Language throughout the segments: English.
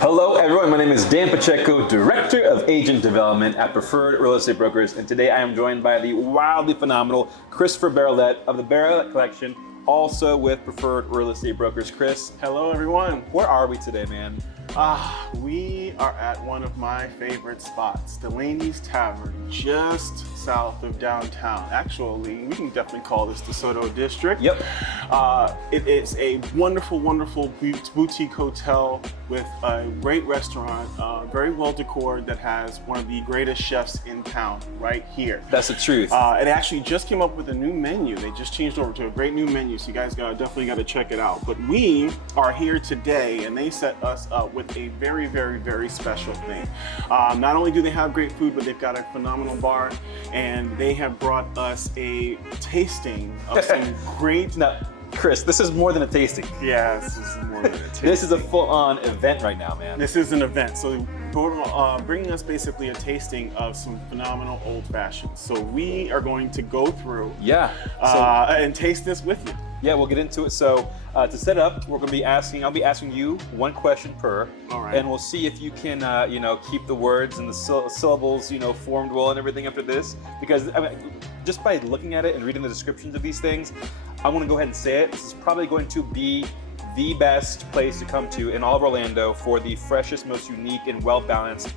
Hello everyone, my name is Dan Pacheco, Director of Agent Development at Preferred Real Estate Brokers, and today I am joined by the wildly phenomenal Christopher Baroulette of the Baroulette Collection, also with Preferred Real Estate Brokers. Chris. Hello everyone. Where are we today, man? We are at one of my favorite spots, Delaney's Tavern, just south of downtown. Actually, we can definitely call this the Soto District. Yep. It is a wonderful, wonderful boutique hotel with a great restaurant, very well decorated, that has one of the greatest chefs in town right here. That's the truth. It actually just came up with a new menu. They just changed over to a great new menu, so you guys definitely got to check it out. But we are here today, and they set us up with a very, very, very special thing. Not only do they have great food, but they've got a phenomenal bar, and they have brought us a tasting of some great... Now, Chris, this is more than a tasting. Yeah, this is more than a tasting. This is a full-on event right now, man. This is an event. So bringing us basically a tasting of some phenomenal old fashions. So we are going to go through and taste this with you. Yeah, we'll get into it. So to set up, I'll be asking you one question per. All right. And we'll see if you can, keep the words and the syllables, formed well and everything after this. Because just by looking at it and reading the descriptions of these things, I want to go ahead and say it. This is probably going to be the best place to come to in all of Orlando for the freshest, most unique, and well-balanced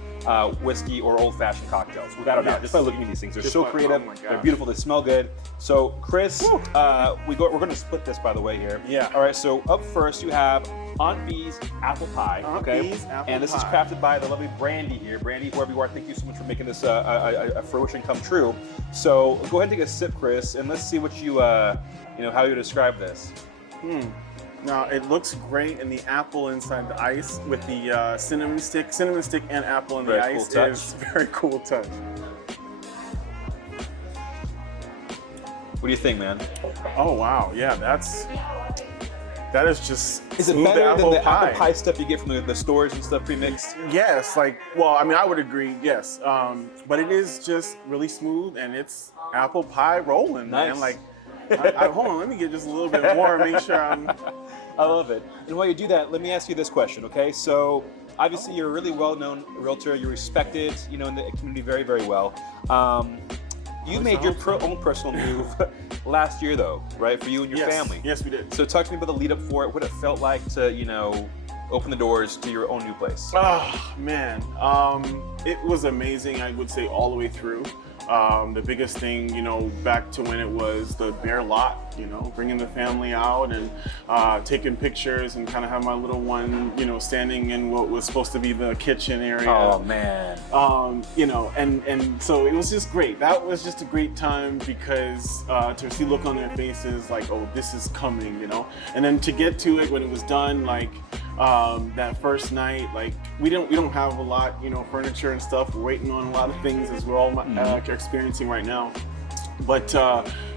whiskey or old-fashioned cocktails. Without a doubt, just by looking at these things. They're so creative, they're beautiful, they smell good. So, Chris, we're going to split this, by the way, here. Yeah. All right, so up first you have Aunt Bee's apple pie. Aunt Bee's apple and this pie. is crafted by the lovely Brandy here. Brandy, whoever you are, thank you so much for making this a fruition come true. So go ahead and take a sip, Chris, and let's see what you, how you describe this. Now it looks great, and the apple inside the ice with the cinnamon stick and apple in the ice is very cool touch. What do you think, man? Oh wow, yeah, that is just Is it better than the apple pie stuff you get from the stores and stuff pre-mixed? Yes, I would agree, yes. But it is just really smooth, and it's apple pie rolling, nice. Man. Hold on, let me get just a little bit more, make sure I love it. And while you do that, let me ask you this question, okay? So obviously you're a really well-known realtor. You're respected, in the community very, very well. You made your own personal move last year, though, right? For you and your family. Yes, we did. So talk to me about the lead up for it, what it felt like to, open the doors to your own new place. Oh, man. It was amazing, I would say, all the way through. The biggest thing, back to when it was the bare lot, bringing the family out and taking pictures and kind of have my little one, standing in what was supposed to be the kitchen area. Oh, man. And so it was just great. That was just a great time because to see look on their faces like, oh, this is coming, And then to get to it when it was done, that first night, we don't have a lot, furniture and stuff. We're waiting on a lot of things as we're all experiencing right now. But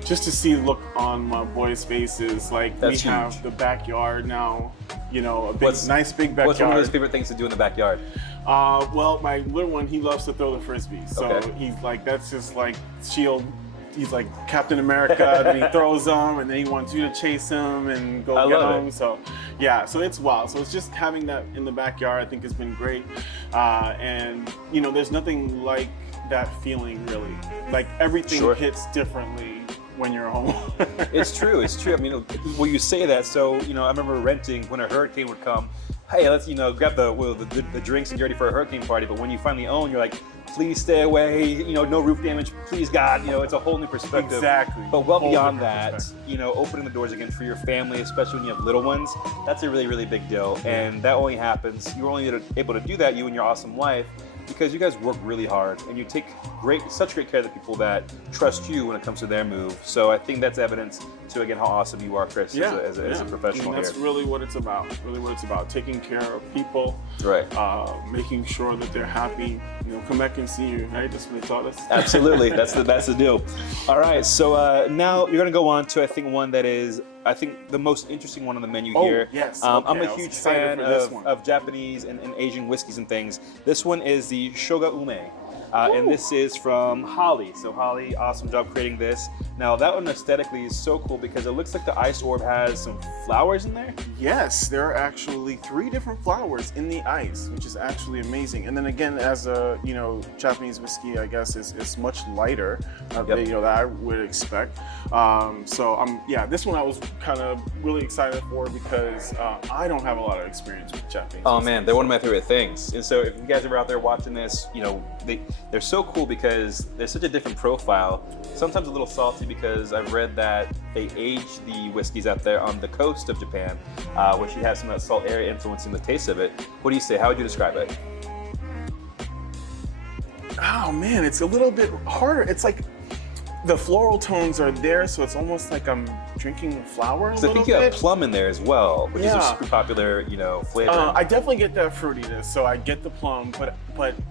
just to see the look on my boys' faces, we have the backyard now, nice big backyard. What's one of his favorite things to do in the backyard? Well, my little one, he loves to throw the frisbee. So he's that's his shield. He's like Captain America, then he throws them, and then he wants you to chase him and go get them. So, yeah, so it's wild. So it's just having that in the backyard, I think, has been great. And, there's nothing like that feeling, really. Everything hits differently when you're home. It's true. I mean, well, you say that, so, I remember renting when a hurricane would come. Hey, let's, grab the drinks and get ready for a hurricane party. But when you finally own, you're like, please stay away, no roof damage, please God, it's a whole new perspective. Exactly. But well beyond that, opening the doors again for your family, especially when you have little ones, that's a really, really big deal. And that only happens, you're only able to do that, you and your awesome wife, because you guys work really hard and you take such great care of the people that trust you when it comes to their move. So I think that's evidence to, again, how awesome you are, Chris, as a professional here. That's really what it's about. Really what it's about. Taking care of people. Right. Making sure that they're happy. Come back and see you, right? That's what they taught us. Absolutely. That's the deal. All right. So now you're going to go on to, I think, one that is, the most interesting one on the menu here. Yes. I'm a huge fan of Japanese and Asian whiskeys and things. This one is the Shoga Ume. And this is from Holly. So Holly, awesome job creating this. Now that one aesthetically is so cool because it looks like the ice orb has some flowers in there. Yes, there are actually 3 different flowers in the ice, which is actually amazing. And then again, as a Japanese whiskey, I guess is much lighter, Yep. that I would expect. This one I was kind of really excited for because I don't have a lot of experience with Japanese. Oh whiskey. man, they're one of my favorite things. And so if you guys are out there watching this, they're so cool because they're such a different profile. Sometimes a little salty because I've read that they age the whiskeys out there on the coast of Japan, which you have some of that salt area influencing the taste of it. What do you say? How would you describe it? Oh man, it's a little bit harder. It's like the floral tones are there, so it's almost like I'm drinking flower a So I little think you bit. have plum in there as well, which is a Yeah. super popular, flavor. I definitely get that fruitiness, so I get the plum, but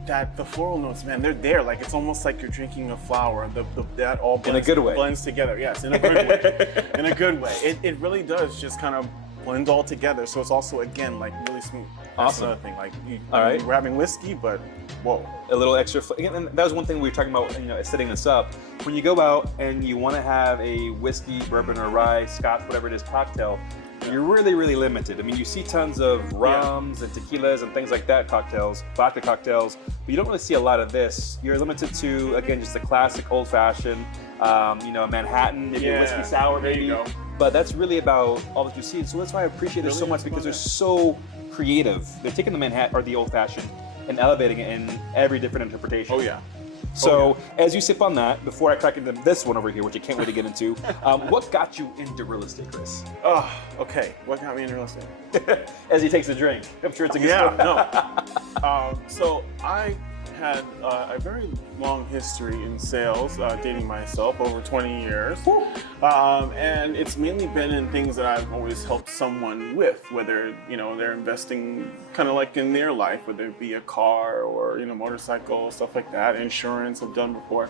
the floral notes, man, they're there. Like it's almost like you're drinking a flower. That all blends, In a good way. blends together. Yes, in a good way. In a good way. It really does just kind of blend all together. So it's also again like really smooth. That's Awesome. another thing. Like All right. we're having whiskey, but whoa. A little extra, and that was one thing we were talking about, setting this up. When you go out and you want to have a whiskey, bourbon, or rye, scotch, whatever it is, cocktail, you're really, really limited. I mean, you see tons of rums and tequilas and things like that, cocktails, vodka cocktails, but you don't really see a lot of this. You're limited to, again, just the classic old-fashioned, a Manhattan, maybe a whiskey sour, There maybe. you go. But that's really about all that you see. And so that's why I appreciate this so Really, much it's because they're about so creative. They're taking the Manhattan or the old-fashioned and elevating it in every different interpretation. Oh yeah. So as you sip on that, before I crack into this one over here, which I can't wait to get into, what got you into real estate, Chris? Oh, okay. What got me into real estate? As he takes a drink, I'm sure it's a good Yeah, story. no. So I had a very long history in sales, dating myself over 20 years. And it's mainly been in things that I've always helped someone with, whether, they're investing kind of like in their life, whether it be a car or, motorcycle, stuff like that, insurance I've done before.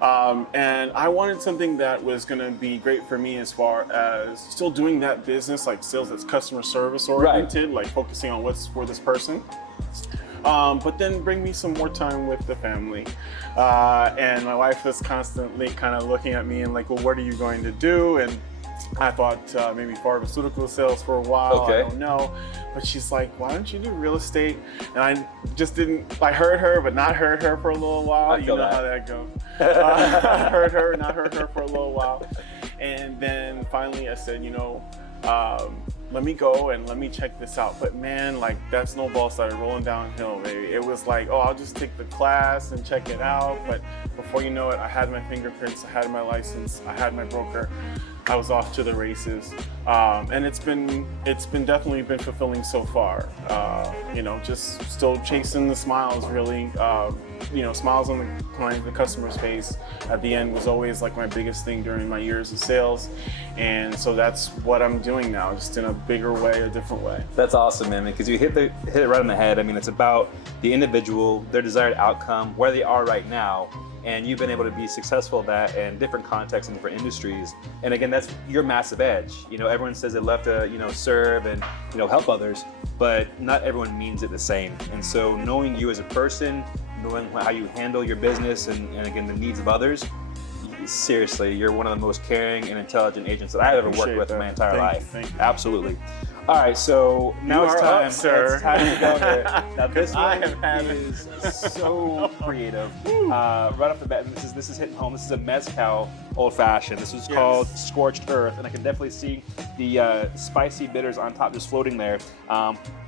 And I wanted something that was going to be great for me as far as still doing that business, like sales that's customer service oriented, like focusing on what's for this person. But then bring me some more time with the family. And my wife was constantly kind of looking at me and like, well, what are you going to do? And I thought maybe pharmaceutical sales for a while, Okay. I don't know. But she's like, why don't you do real estate? And I just I heard her, but not heard her for a little while. I feel you know that. how that goes. I heard her, not heard her for a little while. And then finally I said, let me go and let me check this out. But man, like that snowball started rolling downhill, baby. It was like, oh, I'll just take the class and check it out. But before you know it, I had my fingerprints, I had my license, I had my broker. I was off to the races. And it's been definitely been fulfilling so far. Just still chasing the smiles, really. Smiles on the customer's face at the end was always like my biggest thing during my years of sales. And so that's what I'm doing now, just in a bigger way, a different way. That's awesome, man, because you hit it right on the head. I mean, it's about the individual, their desired outcome, where they are right now, and you've been able to be successful at that in different contexts and different industries. And again, that's your massive edge. Everyone says they love to, serve and, help others, but not everyone means it the same. And so knowing you as a person, knowing how you handle your business and again, the needs of others, seriously, you're one of the most caring and intelligent agents that I've ever worked Appreciate with in that. my entire Thank you, thank you. Absolutely. All right, so now You it's are time. up, sir. It's time to go here. Now this I one have had it. is so creative. Right off the bat, this is hitting home. This is a mezcal old fashioned. This is called Scorched Earth, and I can definitely see the spicy bitters on top just floating there.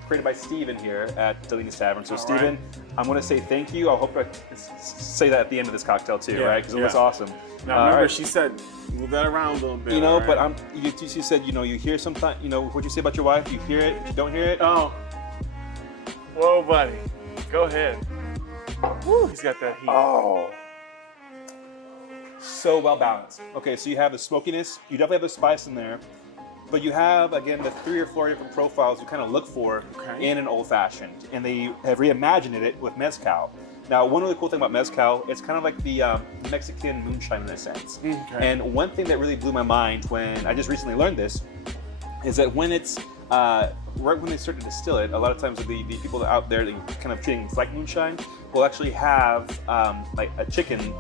Created by Steven here at Delaney's Tavern. So All Steven, right. I'm going to say thank you. I hope I say that at the end of this cocktail too, right? Because it looks yeah. awesome. Now remember, she said, move that around a little bit. all But right? you said, you hear sometimes, what you say about your wife, you hear it, but you don't hear it. Oh. Whoa, buddy. Go ahead. Woo, he's got that heat. Oh. So well balanced. Okay, so you have the smokiness, you definitely have the spice in there, but you have, again, the 3 or 4 different profiles you kind of look for in an old fashioned, and they have reimagined it with mezcal. Now, one really cool thing about mezcal, it's kind of like the Mexican moonshine in a sense. Okay. And one thing that really blew my mind when I just recently learned this is that when it's right when they start to distill it, a lot of times the people out there that kind of treating it like moonshine will actually have like a chicken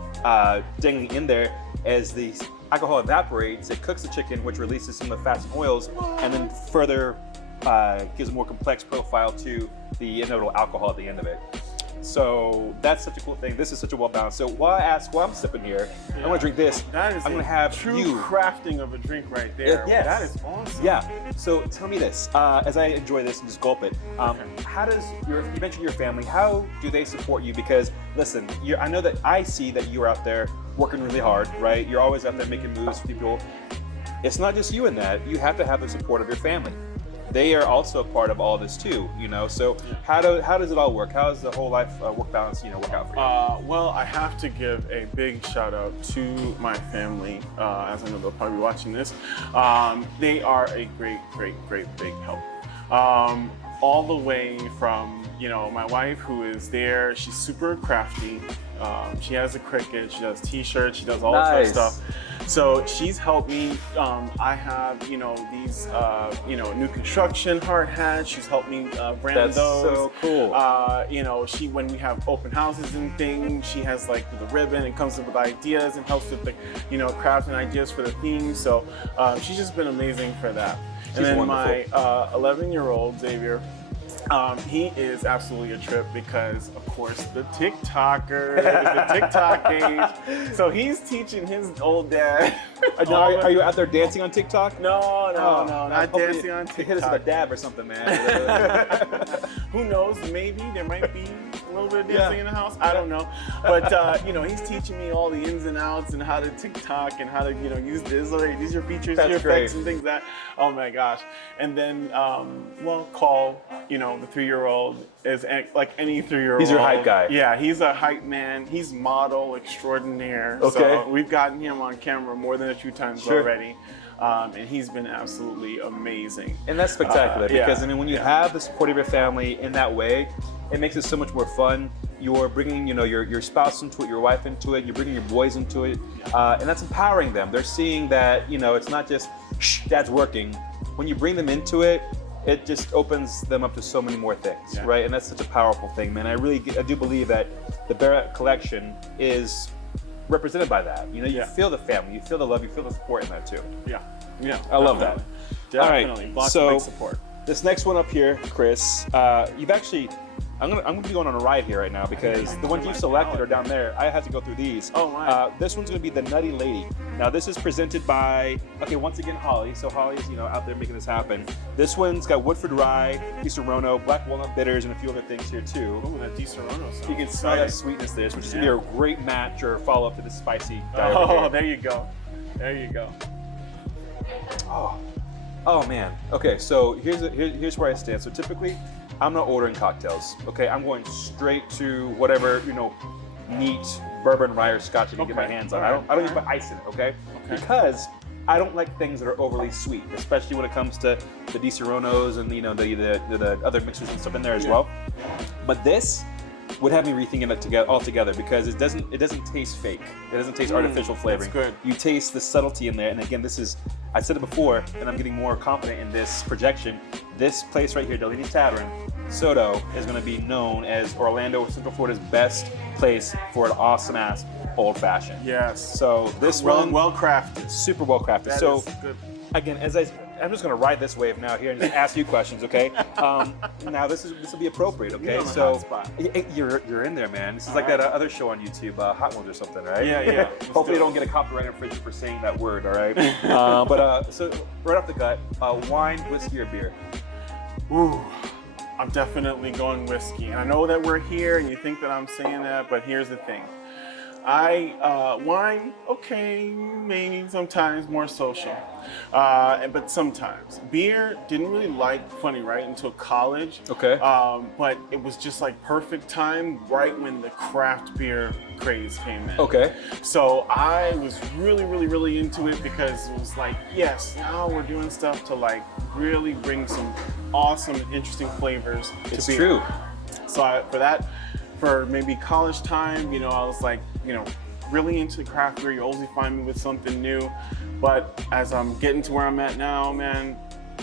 dangling in there as the alcohol evaporates, it cooks the chicken, which releases some of the fats and oils, and then further gives a more complex profile to the inevitable alcohol at the end of it. So that's such a cool thing. This is such a well balanced. So while I'm sipping here, I'm gonna drink this. That is I'm gonna have true crafting of a drink right there. Yes. That is awesome. Yeah. So tell me this, as I enjoy this and just gulp it. How does you mentioned your family? How do they support you? Because listen, I know that I see that you're out there working really hard, right? You're always out there making moves for people. It's not just you in that. You have to have the support of your family. They are also a part of all this too, you know. So how does it all work? How does the whole life work balance, work out for you? Well, I have to give a big shout out to my family, as I know they'll probably be watching this. They are a great big help. All the way from my wife, who is there. She's super crafty. She has a Cricut. She does T-shirts. She does all this stuff. So she's helped me. I have these new construction hard hats. She's helped me brand those. That's so cool. She when we have open houses and things, she has like the ribbon and comes up with ideas and helps with the crafting ideas for the theme. So she's just been amazing for that. She's and then wonderful. My 11-year-old Xavier. He is absolutely a trip because, of course, the TikToker, the TikTok age. So he's teaching his old dad. Are you out there dancing on TikTok? No, not dancing on TikTok. Hit us with a dab or something, man. Who knows? Maybe there might be a little bit of dancing in the house. I don't know. But he's teaching me all the ins and outs and how to TikTok and how to use this or these are features, your effects and things like that. Oh my gosh! And then Call, the 3-year-old is like any 3-year-old. He's your hype guy. Yeah, he's a hype man. He's model extraordinaire. Okay. So we've gotten him on camera more than a few times already. And he's been absolutely amazing. And that's spectacular because when you have the support of your family in that way, it makes it so much more fun. You're bringing your spouse into it, your wife into it, you're bringing your boys into it, and that's empowering them. They're seeing that it's not just dad's working. When you bring them into it, it just opens them up to so many more things, right? And that's such a powerful thing, man. I do believe that the Baroulette collection is represented by that. You feel the family, you feel the love, you feel the support in that too. Yeah. I love that. Definitely. All right, So support. This next one up here, Chris, you've actually. I'm gonna be going on a ride here right now because the ones you selected are down there. I had to go through these. Oh my. This one's gonna be the Nutty Lady. Now this is presented by, once again Holly. So Holly's out there making this happen. This one's got Woodford Rye, Di Serono, black walnut bitters, and a few other things here too. Oh, that Di Serono sounds. You can smell that sweetness there, which is gonna be a great match or follow up to this spicy. Oh, there you go. There you go. Oh man. Okay, so here's where I stand. So typically, I'm not ordering cocktails. Okay, I'm going straight to whatever neat bourbon, rye, or scotch I can get my hands on. I don't even put ice in it. Okay, because I don't like things that are overly sweet, especially when it comes to the Di Seronos and the other mixers and stuff in there as well. But this would have me rethinking it altogether because it doesn't taste fake. It doesn't taste artificial flavoring. That's good. You taste the subtlety in there, and again, I said it before, and I'm getting more confident in this projection. This place right here, Delaney's Tavern, Soto, is going to be known as Orlando, Central Florida's best place for an awesome ass old fashioned. Yes. So this one, well crafted, super well crafted. That so is good. Again, I'm just going to ride this wave now here and just ask you questions, okay? Now this will be appropriate, okay? So you're in there, man. This is like that other show on YouTube, Hot Ones or something, right? Yeah. Hopefully, you don't get a copyright infringement for saying that word, all right? So right off the gut, wine, whiskey, or beer? Ooh, I'm definitely going whiskey. And I know that we're here, and you think that I'm saying that, but here's the thing. Wine, okay, maybe sometimes more social, but sometimes. Beer, didn't really like, funny, right, until college. Okay. But it was just like perfect time right when the craft beer craze came in. Okay. So I was really into it because it was like, yes, now we're doing stuff to like really bring some awesome, interesting flavors to beer. It's true. So for maybe college time, I was like, really into craft beer. You always find me with something new. But as I'm getting to where I'm at now, man,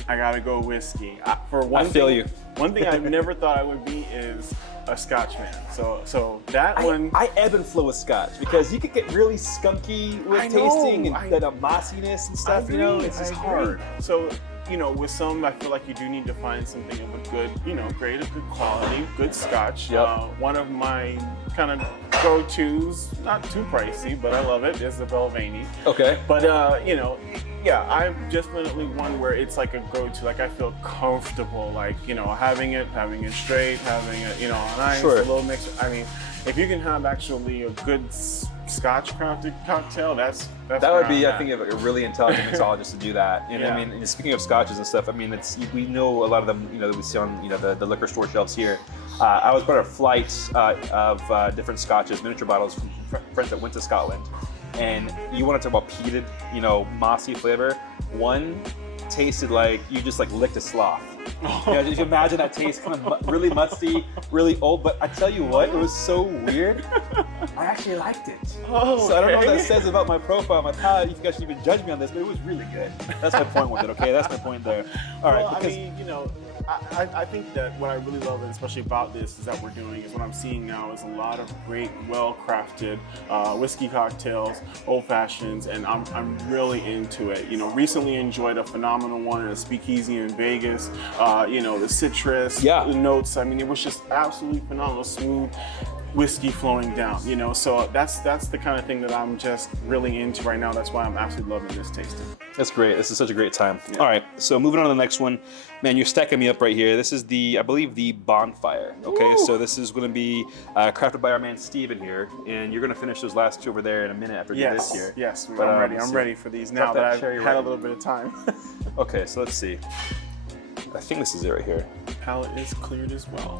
I gotta go whiskey. I feel you. One thing I've never thought I would be is a Scotch man. So that one. I ebb and flow with Scotch because you could get really skunky with tasting and that mossiness and stuff. You know, it's just hard. So, you know, with some, I feel like you do need to find something of a good, you know, grade of good quality, good Scotch. Yep. One of my kind of go-tos, not too pricey, but I love it, is the Delaney. Okay. But, you know, yeah, I'm definitely one where it's like a go-to. Like I feel comfortable, like, you know, having it straight, having it, you know, on ice, a little mix. I mean, if you can have actually a good Scotch crafted cocktail, that would be, I think, a really intelligent mixologist to do that. You know, I mean, and speaking of scotches and stuff, I mean, we know a lot of them, you know, that we see on, you know, the liquor store shelves here. I was brought a flight of different scotches, miniature bottles from friends that went to Scotland, and you want to talk about peated, you know, mossy flavor. One tasted like you just like licked a sloth. You know, you can imagine that taste, kind of really musty, really old. But I tell you what, it was so weird. I actually liked it. Oh, so I don't know what that says about my profile, my palate. You guys should even judge me on this, but it was really good. That's my point with it. Okay, that's my point there. All right. Well, I mean, you know, I think that what I really love, especially about this, is that we're doing is what I'm seeing now is a lot of great, well-crafted whiskey cocktails, old fashions, and I'm really into it. You know, recently enjoyed a phenomenal one at a speakeasy in Vegas. You know, the citrus, the notes. I mean, it was just absolutely phenomenal, smooth whiskey flowing down. You know, so that's the kind of thing that I'm just really into right now. That's why I'm absolutely loving this tasting. That's great. This is such a great time. Yeah. All right, so moving on to the next one. Man, you're stacking me up right here. This is I believe the bonfire. Okay, so this is going to be crafted by our man Steven here, and you're going to finish those last two over there in a minute after this here. Yes, I'm ready. I'm ready for these now that I've had a little bit of time. Okay, so let's see. I think this is it right here. Palate is cleared as well.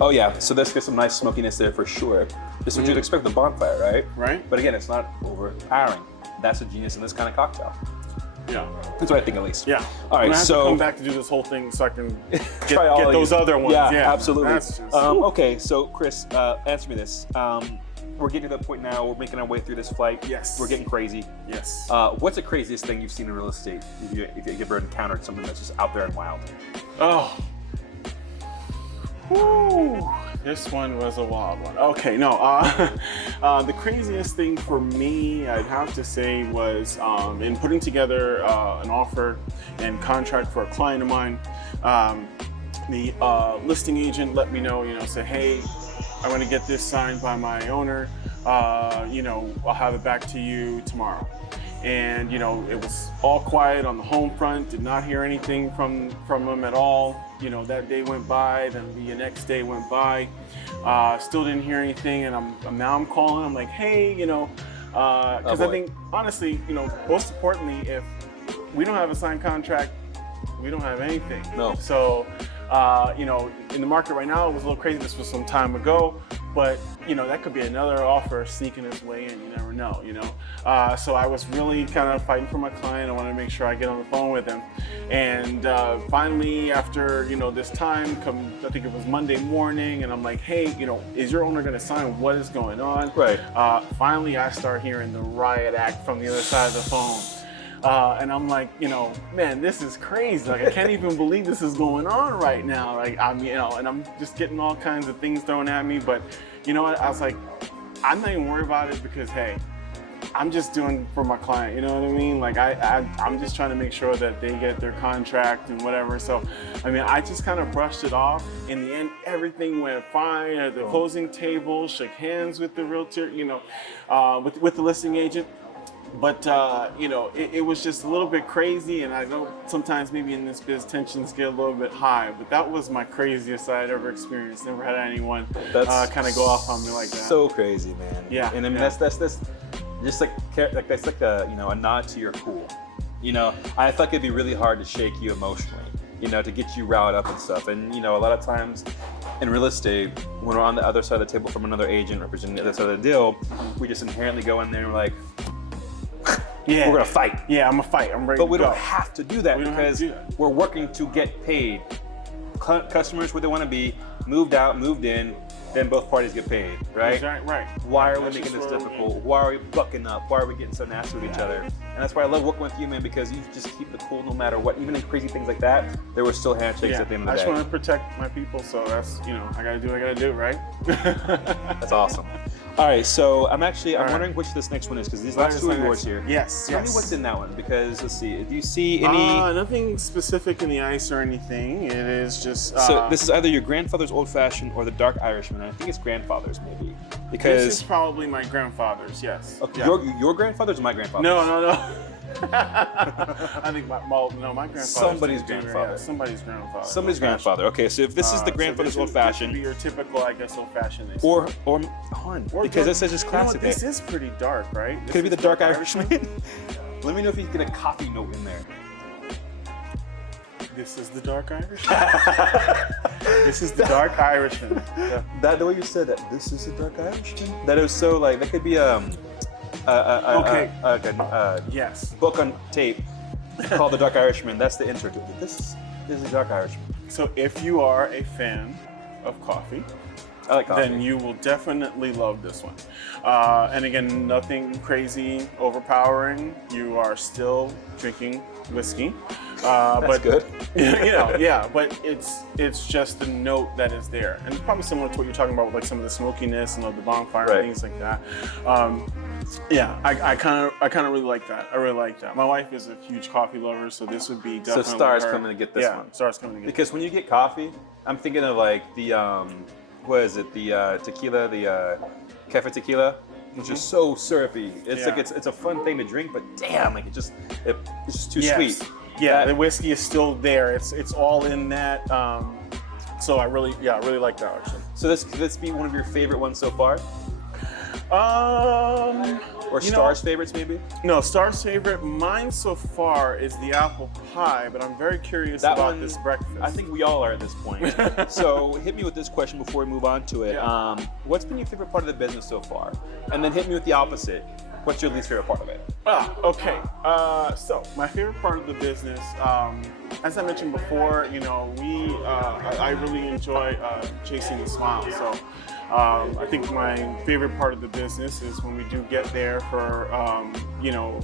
Oh yeah, so this gets some nice smokiness there for sure. This is what you'd expect with a bonfire, right? Right. But again, it's not overpowering. That's the genius in this kind of cocktail. Yeah. That's what I think, at least. Yeah. All right, I'm gonna have so to come back to do this whole thing so I can get all those other ones. Yeah, absolutely. Just, okay, so Chris, answer me this. We're getting to that point now. We're making our way through this flight. Yes. We're getting crazy. Yes. What's the craziest thing you've seen in real estate? If you ever encountered something that's just out there and wild? Oh. Woo. This one was a wild one. Okay, no. The craziest thing for me, I'd have to say, was in putting together an offer and contract for a client of mine. The listing agent let me know, say, hey, I want to get this signed by my owner. I'll have it back to you tomorrow. And it was all quiet on the home front. Did not hear anything from him at all. That day went by. Then the next day went by. Still didn't hear anything. And I'm calling. I'm like, hey, because I think honestly, most importantly, if we don't have a signed contract, we don't have anything. No. So, in the market right now, it was a little crazy. This was some time ago, but that could be another offer sneaking its way in. You never know. So I was really kind of fighting for my client. I wanted to make sure I get on the phone with him, and finally, after this time, I think it was Monday morning, and I'm like, hey, is your owner going to sign? What is going on? Right. Finally, I start hearing the riot act from the other side of the phone. And I'm like, man, this is crazy. Like, I can't even believe this is going on right now. Like, and I'm just getting all kinds of things thrown at me. But you know what? I was like, I'm not even worried about it because, hey, I'm just doing for my client. You know what I mean? Like, I'm just trying to make sure that they get their contract and whatever. So, I just kind of brushed it off. In the end, everything went fine at the closing table. Shook hands with the realtor, with the listing agent. But, it was just a little bit crazy, and I know sometimes maybe in this biz tensions get a little bit high, but that was my craziest I'd ever experienced. Never had anyone kind of go off on me like that. So crazy, man. Yeah. And that's just like that's like a nod to your cool. I thought it'd be really hard to shake you emotionally, to get you riled up and stuff. And, a lot of times in real estate, when we're on the other side of the table from another agent representing the other side of the deal, we just inherently go in there and we're like, yeah, we're gonna fight. Yeah, I'm gonna fight. I'm ready. But we don't have to do that because we're working to get paid. customers where they want to be, moved out, moved in, then both parties get paid, right? Right. Why are we making this difficult? Why are we bucking up? Why are we getting so nasty with each other? And that's why I love working with you, man, because you just keep the cool no matter what. Even in crazy things like that, there were still handshakes at the end of the day. I just want to protect my people, so that's, I gotta do what I gotta do, right? That's awesome. All right, so I'm wondering which this next one is, because these last two are yours here. Yes. Tell me what's in that one, because let's see. Do you see any? Nothing specific in the ice or anything. It is just. So this is either your grandfather's old fashioned or the dark Irishman. I think it's grandfather's maybe, because this is probably my grandfather's. Yes. Okay, your grandfather's or my grandfather's? No. I think my grandfather. Somebody's grandfather. Somebody's grandfather. Somebody's grandfather. Okay, so if this is the grandfather's old fashioned, be your typical, I guess, old fashioned. Or because it says it's classic. This is pretty dark, right? Could it be the dark Irishman? Let me know if you can get a coffee note in there. This is the dark Irishman. This is the dark Irishman. Yeah. That the way you said that. This is the dark Irishman. That is so like that could be yes. book on tape called The Dark Irishman. That's the intro to it. This is The Dark Irishman. So if you are a fan of coffee, I like coffee. then you will definitely love this one. And again, nothing crazy, overpowering. You are still drinking whiskey. That's good. But it's just the note that is there. And it's probably similar to what you're talking about with like some of the smokiness and the bonfire and things like that. I kind of really like that. I really like that. My wife is a huge coffee lover, so this would be definitely. So Star's her. coming to get this one. Yeah, Star's coming to get. Because when you get coffee, I'm thinking of like the what is it? The tequila, the cafe tequila, which is so syrupy. It's like it's a fun thing to drink, but damn, like it's just too sweet. Yeah, the whiskey is still there. It's all in that. So I really like that actually. So could this be one of your favorite ones so far? Or Star's favorites, maybe? No, Star's favorite. Mine so far is the apple pie, but I'm very curious about this breakfast. I think we all are at this point. So hit me with this question before we move on to it. Yeah. What's been your favorite part of the business so far? And then hit me with the opposite. What's your least favorite part of it? Okay. So my favorite part of the business, as I mentioned before, I really enjoy chasing the smile. So I think my favorite part of the business is when we do get there for,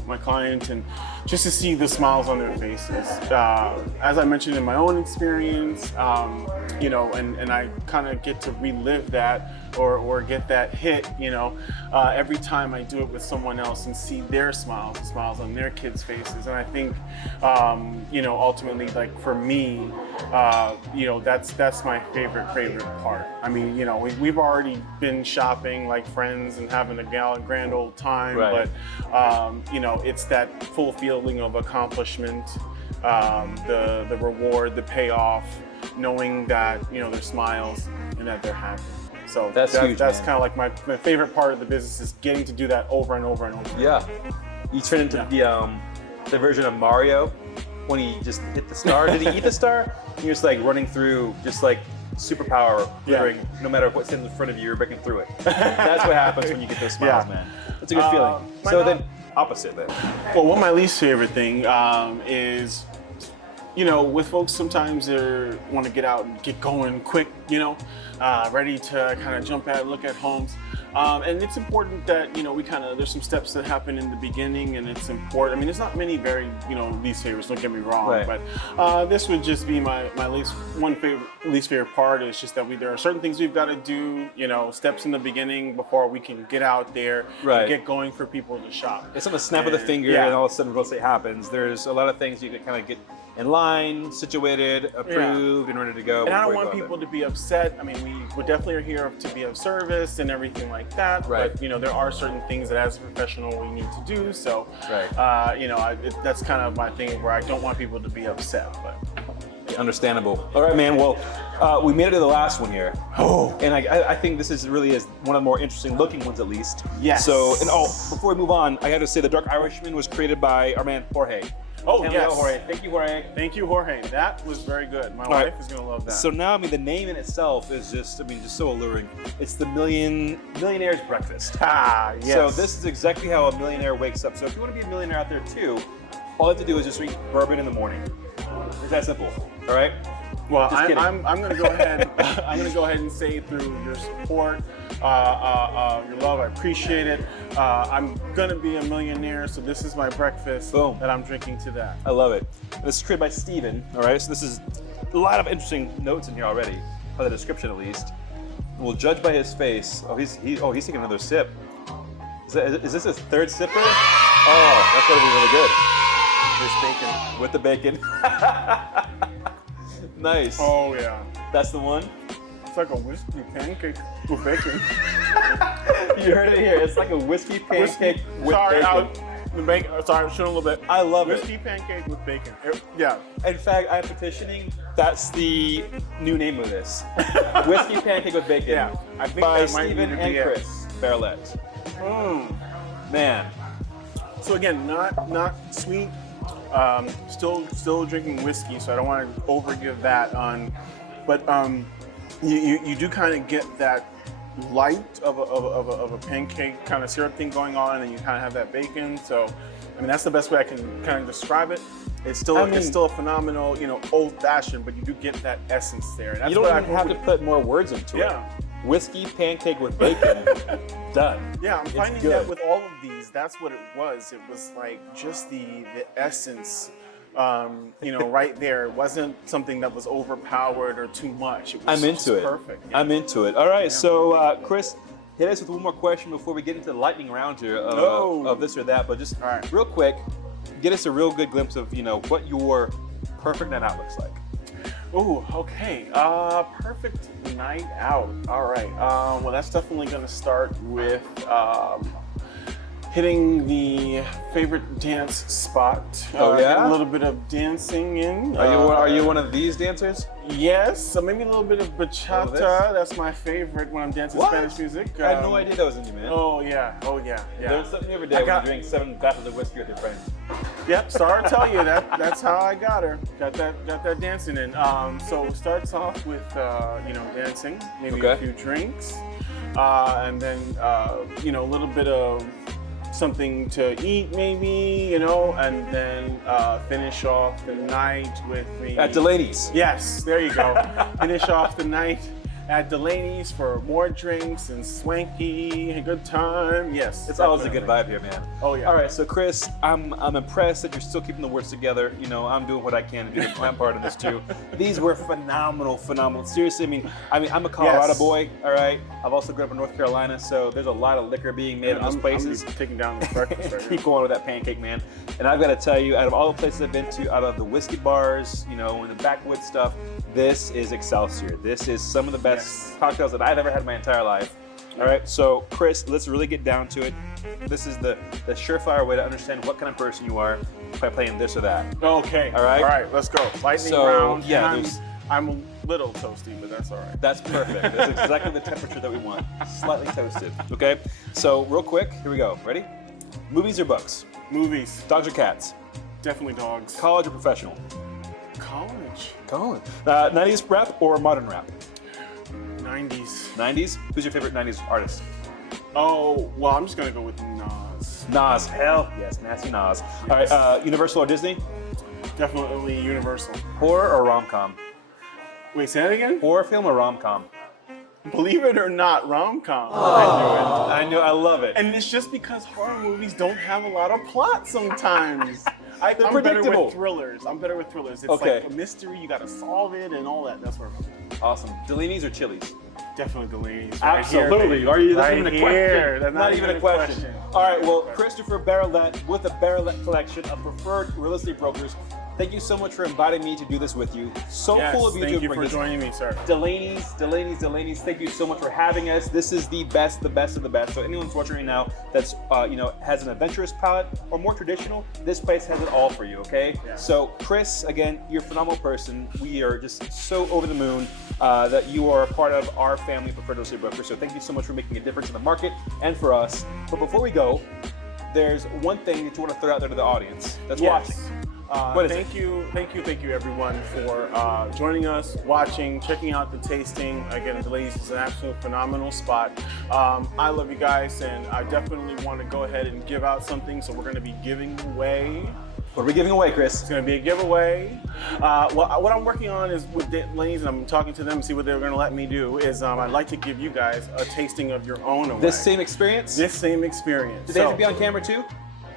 my client and just to see the smiles on their faces. As I mentioned in my own experience, and I kind of get to relive that or get that hit, every time I do it with someone else and see their smiles, the smiles on their kids' faces. And I think, ultimately, like for me, that's my favorite part. I mean, we've already been shopping like friends and having a grand old time, right. But it's that full feeling of accomplishment, the reward, the payoff, knowing that their smiles and that they're happy. So that's huge. That's kind of like my favorite part of the business is getting to do that over and over and over. Yeah, you turn into the version of Mario when he just hit the star. Did he eat the star? You're just like running through, just like superpower, no matter what's in front of you, you're breaking through it. That's what happens when you get those smiles, man. It's a good feeling. So then, opposite then. Well, one of my least favorite thing is, with folks sometimes they want to get out and get going quick, ready to kind of jump out and look at homes. And it's important that, there's some steps that happen in the beginning and it's important. I mean, there's not many very, least favorites, don't get me wrong, right. But this would just be my least favorite part is just that there are certain things we've got to do, steps in the beginning before we can get out there and get going for people to shop. It's on the snap of the finger and all of a sudden real estate happens. There's a lot of things you can kind of get in line, situated, approved, and ready to go. And I don't want people to be upset. I mean, we definitely are here to be of service and everything like that. Right. But there are certain things that as a professional we need to do. So, that's kind of my thing where I don't want people to be upset. But understandable. All right, man. Well, we made it to the last one here. Oh. And I think this is really one of the more interesting looking ones, at least. Yes. So, before we move on, I got to say the Dark Irishman was created by our man Jorge. Oh, yes. Jorge. Thank you, Jorge. Thank you, Jorge. That was very good. My wife is going to love that. So now, the name in itself is just so alluring. It's the Millionaire's Breakfast. Yes. So this is exactly how a millionaire wakes up. So if you want to be a millionaire out there too, all you have to do is just drink bourbon in the morning. It's that simple, all right? Well, Just kidding. I'm going to go ahead. I'm going to go ahead and say through your support, your love, I appreciate it. I'm going to be a millionaire, so this is my breakfast. Boom. That I'm drinking to that. I love it. This is created by Steven, all right? So this is a lot of interesting notes in here already, by the description at least. We'll judge by his face. Oh, he's taking another sip. Is this his third sipper? Oh, that's gonna be really good. There's bacon. With the bacon. Nice. Oh yeah. That's the one? It's like a whiskey pancake with bacon. You heard it here. It's like a whiskey pancake with bacon. Sorry, showing a little bit. I love Whiskey pancake with bacon. Yeah. In fact, I'm petitioning. That's the new name of this. Whiskey pancake with bacon. Yeah. I think by that might Steven need to and be it. Chris Baroulette. Man. So again, not sweet. Still drinking whiskey, so I don't want to overgive that on. But you do kind of get that light of a pancake kind of syrup thing going on, and you kind of have that bacon. So, I mean, that's the best way I can kind of describe it. It's still a phenomenal, old-fashioned, but you do get that essence there. And that's You don't even have to put more words into it. Yeah. Whiskey pancake with bacon. Done. Yeah, I'm It's finding good. that with all of these, that's what it was. It was like just the essence, right there. It wasn't something that was overpowered or too much. It was I'm into just it. perfect. Yeah. I'm into it. All right, so Chris, hit us with one more question before we get into the lightning round here of this or that. But just real quick, get us a real good glimpse of what your perfect night out looks like. Oh, okay. Perfect night out. All right. Well, that's definitely going to start with hitting the favorite dance spot. Oh, yeah? Get a little bit of dancing in. Are you one of these dancers? Yes. So maybe a little bit of bachata. That's my favorite when I'm dancing Spanish music. I had no idea that was in you, man. Oh yeah. There's something every day when you drink 7 glasses of whiskey with your friends. Yep, sorry to tell you that's how I got her. Got that dancing in. So it starts off with dancing, maybe a few drinks, and then a little bit of something to eat, maybe, and then finish off the night with me At Delaney's. Yes, there you go. Finish off the night at Delaney's for more drinks and swanky, a good time. Yes, It's always a good vibe here, man. Oh yeah. All right, so Chris, I'm impressed that you're still keeping the words together. I'm doing what I can to do the plant part of this too. These were phenomenal. Seriously, I'm a Colorado boy. All right, I've also grown up in North Carolina, so there's a lot of liquor being made in those places. I'm taking down this breakfast right Keep going with that pancake, man. And I've got to tell you, out of all the places I've been to, out of the whiskey bars, and the backwoods stuff, this is Excelsior. This is some of the best cocktails that I've ever had in my entire life. All right, so Chris, let's really get down to it. This is the surefire way to understand what kind of person you are by playing this or that. Okay. All right, let's go. Lightning round. Yeah, I'm a little toasty, but that's all right. That's perfect. That's exactly the temperature that we want. Slightly toasted. Okay, so real quick, here we go. Ready? Movies or books? Movies. Dogs or cats? Definitely dogs. College or professional? College. College. 90s rap or modern rap? 90s. 90s? Who's your favorite 90s artist? Oh, well, I'm just gonna go with Nas. Nas. Hell yes, nasty Nas. All right, Universal or Disney? Definitely Universal. Horror or rom-com? Wait, say that again? Horror film or rom-com? Believe it or not, rom-com. I knew it. I love it. And it's just because horror movies don't have a lot of plot sometimes. I'm better predictable. with thrillers. It's Okay. like a mystery, you gotta solve it and all that. That's where I'm Awesome. Delaney's or Chili's? definitely Delaney's. Absolutely. Are you? That's Right even a here. question. That's Not even a question. All right. Well, Christopher Baroulette with the Baroulette collection of preferred real estate brokers. Thank you so much for inviting me to do this with you. So cool of you to thank you bring for this. joining me, sir. Delaney's. Thank you so much for having us. This is the best of the best. So anyone who's watching right now that's has an adventurous palate or more traditional, this place has it all for you. Okay. Yeah. So Chris, again, you're a phenomenal person. We are just so over the moon that you are a part of our family of preferred real estate brokers. So thank you so much for making a difference in the market and for us. But before we go, there's one thing that you want to throw out there to the audience that's watching. What is thank you everyone for joining us, watching, checking out the tasting. Again, Delaney's is an absolute phenomenal spot. I love you guys, and I definitely want to go ahead and give out something. So we're going to be giving away What are we giving away, Chris? It's going to be a giveaway. Well, what I'm working on is with Delaney's, and I'm talking to them to see what they're going to let me do, is I'd like to give you guys a tasting of your own away. This same experience? This same experience. Do they have to be on camera too?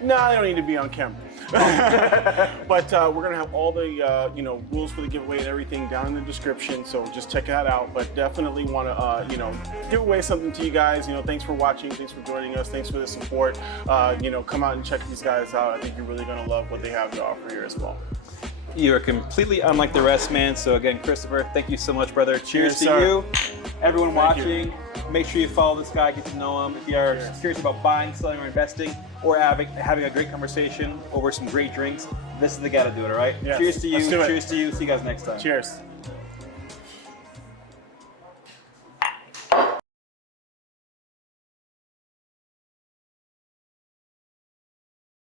No, they don't need to be on camera. But we're gonna have all the rules for the giveaway and everything down in the description. So just check that out. But definitely want to give away something to you guys. Thanks for watching. Thanks for joining us. Thanks for the support. Come out and check these guys out. I think you're really gonna love what they have to offer here as well. You are completely unlike the rest, man. So again, Christopher, thank you so much, brother. Cheers to sir. you. Everyone Thank watching, make sure you follow this guy, get to know him. If you are curious about buying, selling, or investing, or having a great conversation over some great drinks, this is the guy to do it, all right? Yes. Cheers to you. Let's do it. Cheers to you. See you guys next time. Cheers.